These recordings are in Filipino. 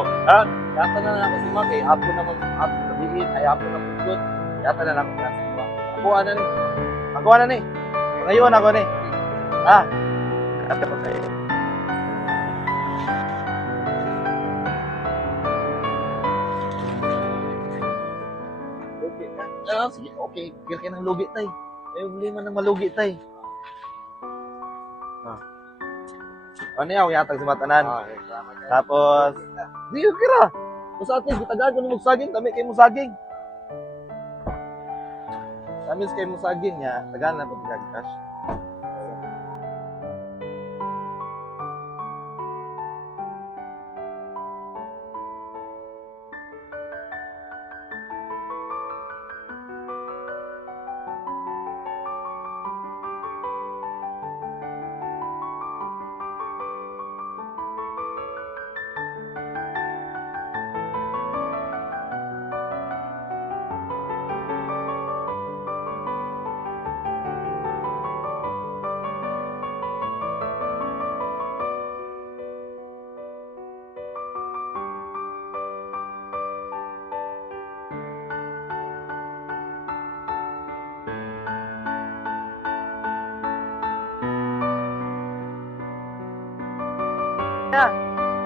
Ha? Yata na lang ako si Mak eh. Apo naman, apo sabihin, ay apo na pugot. Yata na lang ako si Mak. Ako na ni. Ako na ni. Ngayon ako ni. Ha? Kata ko sa'yo. Okay ka. Ah, sige, okay. Kaya ka ng lugi tay. May problema ng malugi tay. Ano yung yatag sa matanan? Salamat. Tapos, Di ko kira. Kung sa atin, gitagaan ko ni Mugsaging, dami kay Mugsaging. samis kay mo saging niya, tagaan na po cash.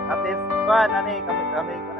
At least, kuhan, ano kami